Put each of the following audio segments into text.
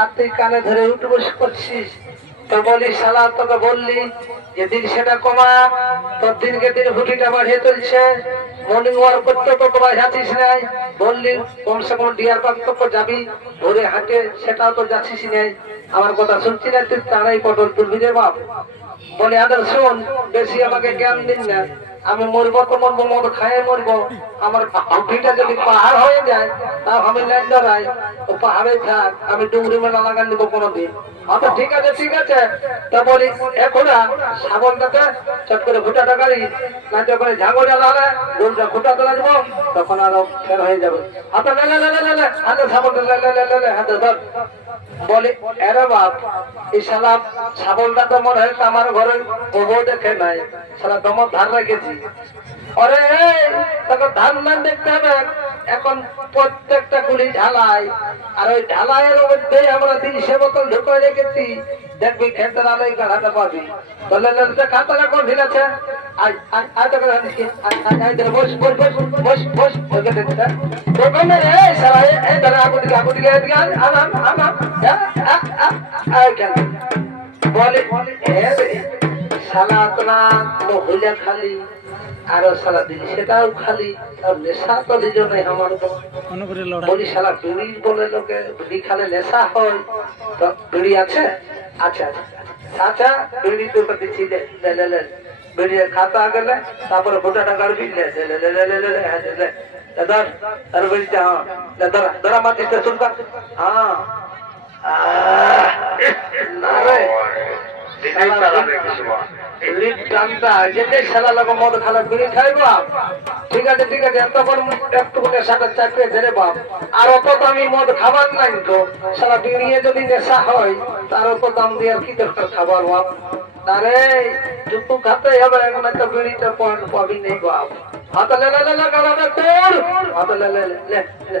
আর তুই কানে ধরে উঠে বসে করছিস তো বলি, শালা, তোকে বললি যে দিন সেটা কমা, তোর দিনকে দিন হুটিটা বাড়িয়ে তুলছে। মর্নিং করতে তো যাচ্ছিস নাই। বললি, কমসে কম ডিয়ার পার্ক যাবি সেটাও তো যাচ্ছিস আমার কথা শুনছি না, তুই পটল বাপ। বলে শোন, বেশি আমাকে জ্ঞান দিন না। আমি মরবো তো মরবো, মদ খায় মরবো। আমার হুটিটা যদি পাহাড় হয়ে যায় আমি ও পাহাড়ে থাক, আমি ডুংরি মেলা লাগান দেবো কোনোদিন। আচ্ছা ঠিক আছে ঠিক আছে। তা বলি, এখন সাবনটাকে চট করে ফুটাটা গাড়ি না যখন ঝাগড়া লাগবো তখন আরও ফের হয়ে যাবে। হাতে লে লে লে লে হাতে সাবনটা লে লে লে লে হাতে ধর। বলে, এরে বাপ, এই শালা ছাগলটা তো মনে হয় আমার ঘরে গোবর দেখে নাই। শালা দমর ধান রেখেছি। আরে তখন ধান মান দেখতে হবে। এখন প্রত্যেকটা গুলি ঢালাই। আর ওই ঢালাইয়ের মধ্যে আমরা তিনশো বোতল ঢুকাই রেখেছি। দেখবি খেতের আলোয় গাড়াতে পাবি। তাহলে কাতারা কর ভিড়াচ্ছে বলে খালি। আরও সারা দিন। সেটাও খালি নেশা তো নিজনে আমার বলি সারা বিড়ি বলে লোকে বিড়ি খালে নেশা হয় তো বিড়ি আছে? আচ্ছা আচ্ছা বিড়ি তো দিচ্ছি বিড়ির খাতা গেলে তারপরে গোটা টাকার বিল দাদার তার বলছে হ্যাঁ দাদা মাতিস হ্যাঁ।, হ্যাঁ। না রে। ধরা মাটিতে শুনতা হ্যাঁ আহ, না রে লিপ টানটা যেতে সারা লোক মদ খালা বিড়ি খাইবা ঠিক আছে ঠিক আছে তখন একটু নেশাটা চাপে ধরে বাপ। আর অত দামি মদ খাবার নাই তো। সারা বিড়িয়ে যদি নেশা হয় তার অত দাম দিয়ে আর কি দরকার খাবার বাপ? আরে জুতু খাতে হবে এখন একটা বিড়িটা পয়েন্ট পাবি নেই বাপ। হাতে লে লে লে লে তোর। হাতে লে লে লে লে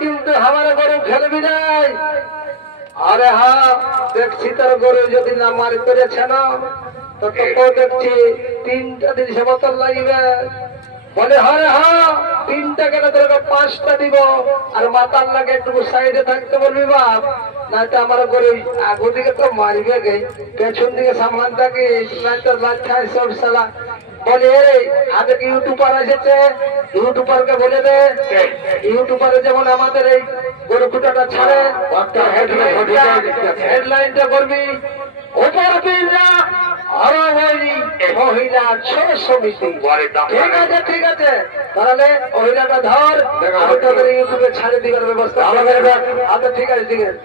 কিন্তু আমার গরু খেলবি নাই আরে হ্যাঁ দেখছি তোর গরু যদি না মারি করেছে না, তো তো দেখছি তিনটা লাগবে। বলে হরে হ্যাঁ তিনটা কেন তোকে পাঁচটা দিব। আর লাগে সাইডে থাকতে বলবি বাপ। নয়তো আমার করে আগু দিকে তো মারবে পেছন দিকে নয়তো লাচ্ছায় সব সালা। বলে আগে কি ইউটিউবার এসেছে? ইউটিউবারকে বলে দে। ইউটিউবারে যেমন আমাদের এই গরু ফুটাটা ছাড়ে হেডলাইনটা করবি ওপর পিজা আরও হয়নি। মহিলা ছোট সমিতি। ঠিক আছে ঠিক আছে। তাহলে মহিলাটা ধর আমি তোদের ইউটিউবে ছাড়ে দিবার ব্যবস্থা আচ্ছা ঠিক আছে ঠিক আছে।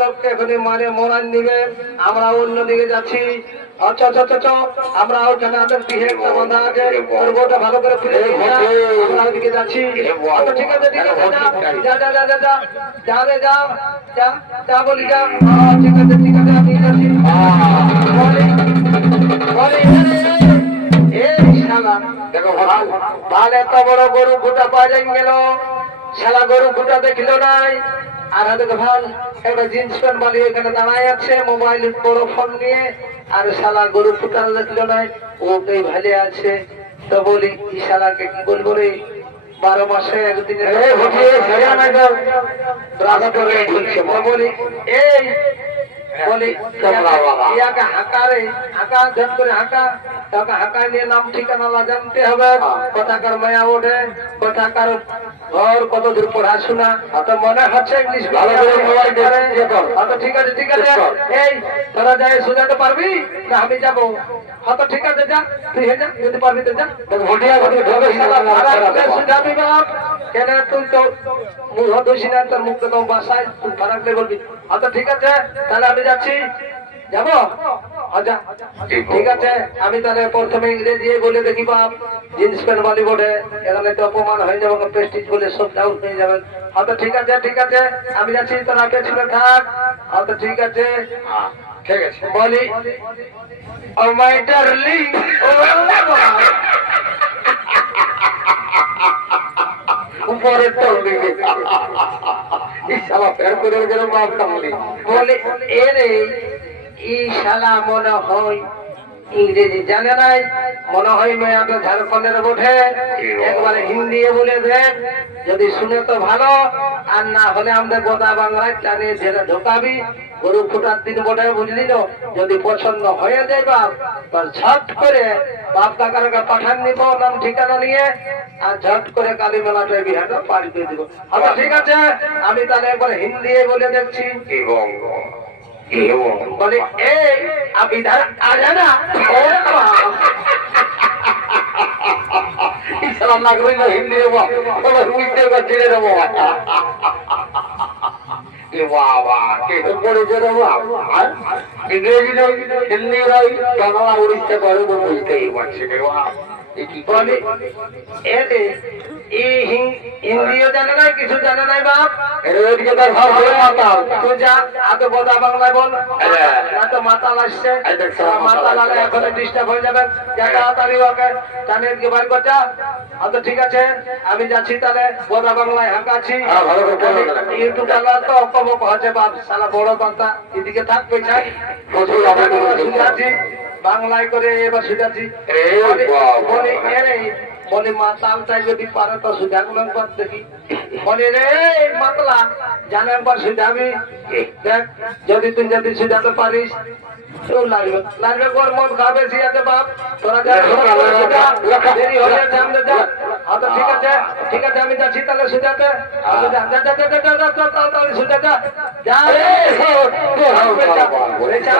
লোককে এখনই মানে মরান নিবে। আমরা অন্য দিকে যাচ্ছি। আচ্ছা আচ্ছা আচ্ছা ভালো দেখো বড় গরু খুঁটা পাওয়া গেল। শালা গরু খুঁটা দেখল নাই। আর দেখো ভালো একটা জিন্স প্যান্ট বালি এখানে দাঁড়ায় আছে মোবাইল বড় ফোন নিয়ে। আর শালা গরু খুঁটা দেখল নাই ও ভালে আছে। তো বলি এই শালাকে কি বলব রে? বারো মাসে একদিনে বলি এই বলি ইয়াকে হাঁকারে হাঁকা ঝট করে হাঁকা। তাকে হাঁকা নিয়ে নাম ঠিকানা জানতে হবে। কোথাকার মায়া ওঠে কোথাকার ঘর কত দূর পড়াশোনা তো মনে হচ্ছে ইংলিশ ভালো করে মোবাইল ঠিক আছে ঠিক আছে। এই তোরা যাই সুজাতে পারবি না আমি যাব। হয়তো ঠিক আছে যা। তুই হে যা যদি পারবি তো যা। সুজাবি বাপ। কেন তুই তো মুখ দোষী না তোর মুখ তো বাসায় তুই ফারাকলে বলবি আচ্ছা ঠিক আছে তাহলে আমি যাচ্ছি। যাব? আচ্ছা ঠিক আছে আমি তাহলে প্রথমে ইংরেজি বলে দেখি বাপ। জিন্স প্যান্ট বলি বোর্ডে এখানে তো অপমান হয়ে যাবে প্রেস্টিজ বলে সব ডাউন হয়ে যাবে। আচ্ছা ঠিক আছে ঠিক আছে আমি যাচ্ছি তোরা পেছনে থাক। আচ্ছা ঠিক আছে। ঠিক আছে। বলি। ও মাই ডার্লিং ও উপরে তোল দিবি শালা ফের করে গেল মাপ কামলি। বলে এ রে ই শালা মনে হয় ইংরেজি জানে নাই মনে হয় মেয়াটা ঝাড়খণ্ডের বটে। একবারে হিন্দি বলে দেখ যদি শুনে তো ভালো আর না হলে আমাদের গোদা বাংলায় টানে ঝেড়ে ঢোকাবি। গরু ফুটার দিন বটে বুঝলি তো? যদি পছন্দ হয়ে যায় বাপ তার ঝট করে বাপ কাকার পাঠান নিব নাম ঠিকানা নিয়ে আর ঝট করে কালী মেলাটায় বিহারটা পাড়ি দিয়ে দিব। আচ্ছা ঠিক আছে আমি তাহলে একবার হিন্দি বলে দেখছি। এবং বলে এই আবিদার আজানা ও ইসলাম না করে হিন্দি দেবো বলে বুঝতে ছেড়ে দেবো। হ্যাঁ? ইংরেজি নয়, হিন্দি নয় বাংলা উড়িষ্যা করে বুঝতেই পারছি ঠিক আছে আমি যাচ্ছি তাহলে। বোধা বাংলায় হাঁকাছি কিন্তু বাপ। সারা বড় কথা এদিকে থাক পেছাই বাংলায় করে এবার সিদাছি মনে মনে মা তালটাই যদি পারে গুলো সুদাগুলো দেখি। বলে রে পাতলা জানে একবার সিধাবি দেখ যদি তুই যদি সিধাতে পারিস তোর লাগবে লাগবে কর মন খাবে সিয়াতে বাপ তোরা যা দেরি হলে জানতে যা আচ্ছা ঠিক আছে ঠিক আছে আমি যাচ্ছি তাহলে সিধাতে আমি যা যা যা যা যা যা তাহলে সিধা যা যা রে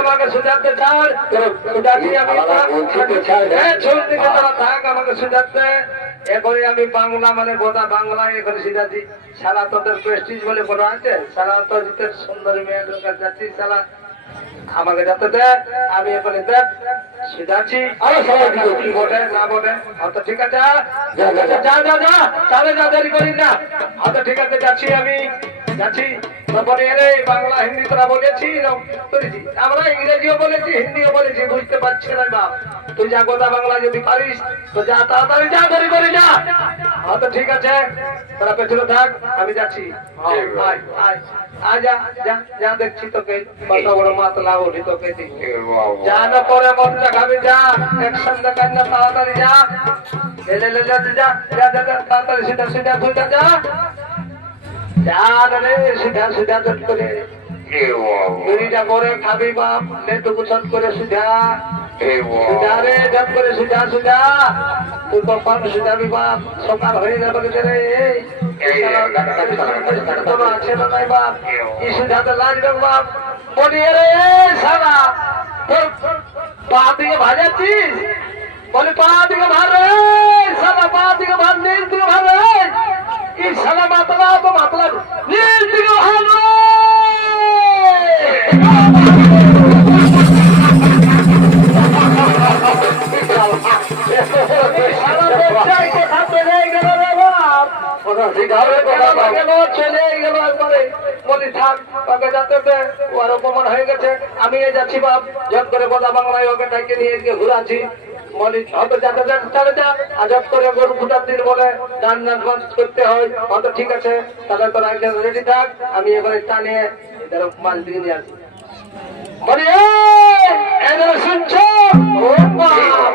আমাকে সুজাতে ছাড় সুজাতি আমি ছাড় হ্যাঁ ছোট দিকে তারা থাক আমাকে সুজাতে এখনই আমি বাংলা মানে গোটা বাংলায় এখন শিখাচ্ছি। সারা তোদের প্রেস্টিজ বলে কোনো আছে? সারা তোদের সুন্দর মেয়ে ঢোকার যাচ্ছি সারা আমাকে যাতে দে আমি এখানে দেখ শিখাচ্ছি। আরে সবাই কি না আচ্ছা ঠিক আছে? যা যা যা। তাহলে যা দেরি করিস না। আচ্ছা ঠিক আছে যাচ্ছি আমি। যাচ্ছি। তারপরে এরে বাংলা হিন্দি তোরা বলেছি আমরা ইংরেজিও বলেছি হিন্দিও বলেছি বুঝতে পারছি না বাপ। তুই যা গোদা বাংলা যদি পারিস তো যা তাড়াতাড়ি যা দেরি করি যা। আচ্ছা ঠিক আছে। তোরা পেছনে থাক আমি যাচ্ছি। হ্যাঁ, আয় আয়। আয় যা যা যা দেখছি তোকে। বড় মাতলা উঠি তোকে যা না পরে মন দেখাবি যা। অ্যাকশন দেখান না তাড়াতাড়ি যা। লে লে যা যা যা যা তাড়াতাড়ি সিধা সিধা সিধা যা। যা রে সিধা সিধা করে। খাবি বাপ লেটুকু চট করে সিধা। করে সিধা সিধা। তুই তো পান বাপ। সকাল হয়ে যাবে রে আছে না নাই বাপ। এই সিধাতে লাগবে বাপ? বলি রে সারা তোর পা দিকে ভাজাচ্ছিস বলে, পা দিকে ভার রে সারা পা দিকে ভার নিজ দিকে ভার রে, এই। সারা মাতলা তো মাতলা নিজ দিকে ভার রে বাপ কথা শিখাবে কথা বাবা গেল চলে গেল একবারে। বলি থাক তাকে যাতে ওর অপমান হয়ে গেছে। আমি এই যাচ্ছি বাপ। ঝট করে কথা বাংলায় ওকে ডাকে নিয়ে গিয়ে ঘুরাচ্ছি। বলি হয়তো যাতে যাতে চলে যা। আর করে গরু ফুটার দিন বলে ডান ডান করতে হয়। হয়তো ঠিক আছে তাহলে তোরা একজন রেডি থাক। আমি এবারে এদের মাল দিয়ে নিয়ে আসি। বলি এদের শুনছো? ও বাপ!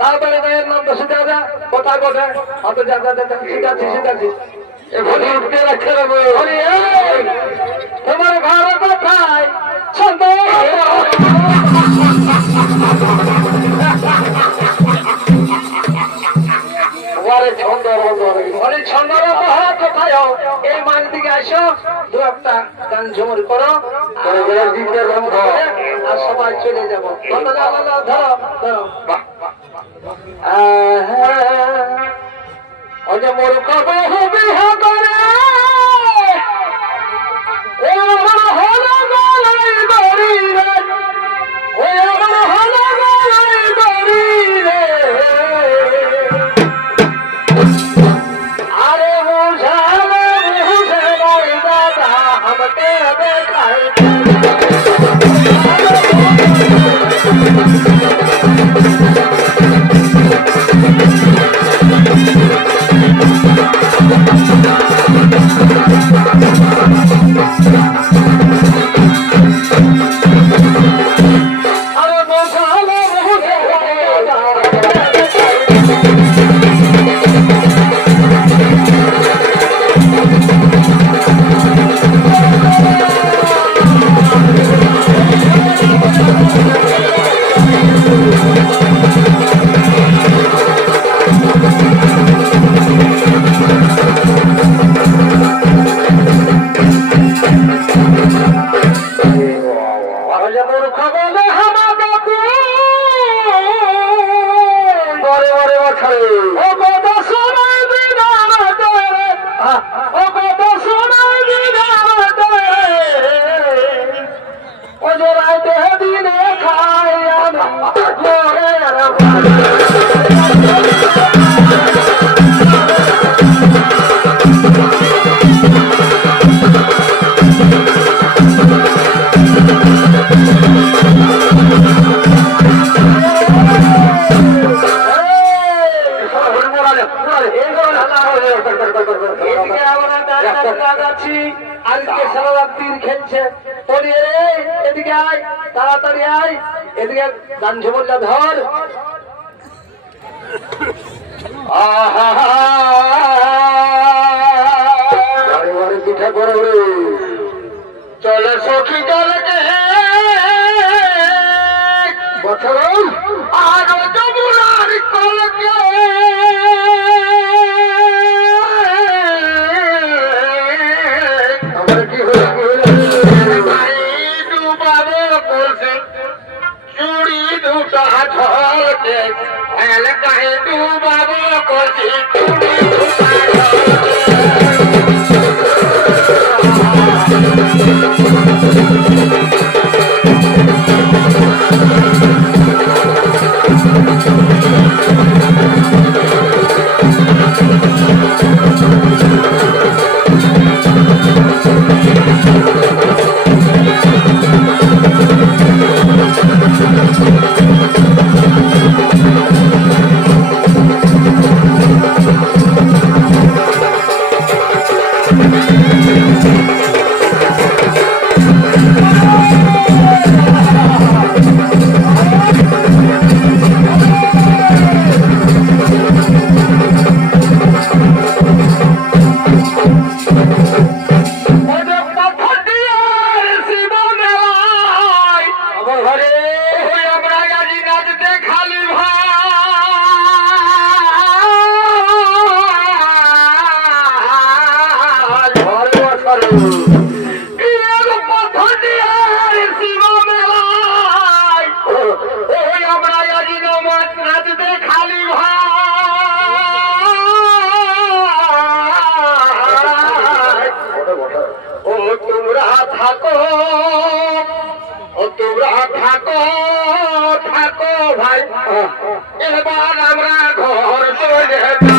তারপরে তাদের নাম তো সেটা কথা কথা অত যাতা যাতা শিখাচ্ছি শিখাচ্ছি তোমার ভারত কোথায় সন্দেহ এই মাঠ দিকে আসো দু একটা গান ঝুমুর করো আর সবাই চলে যাব। ধরো ধরো। ওটা মোর কবে হবে ও আমার হলো কান্ধে মোল্লা ধর। ঘরে ঘরে পিঠা সখী চলে বছর ढोल के एल कहे तू बाबू को जी तू এবার আমরা ঘর চলে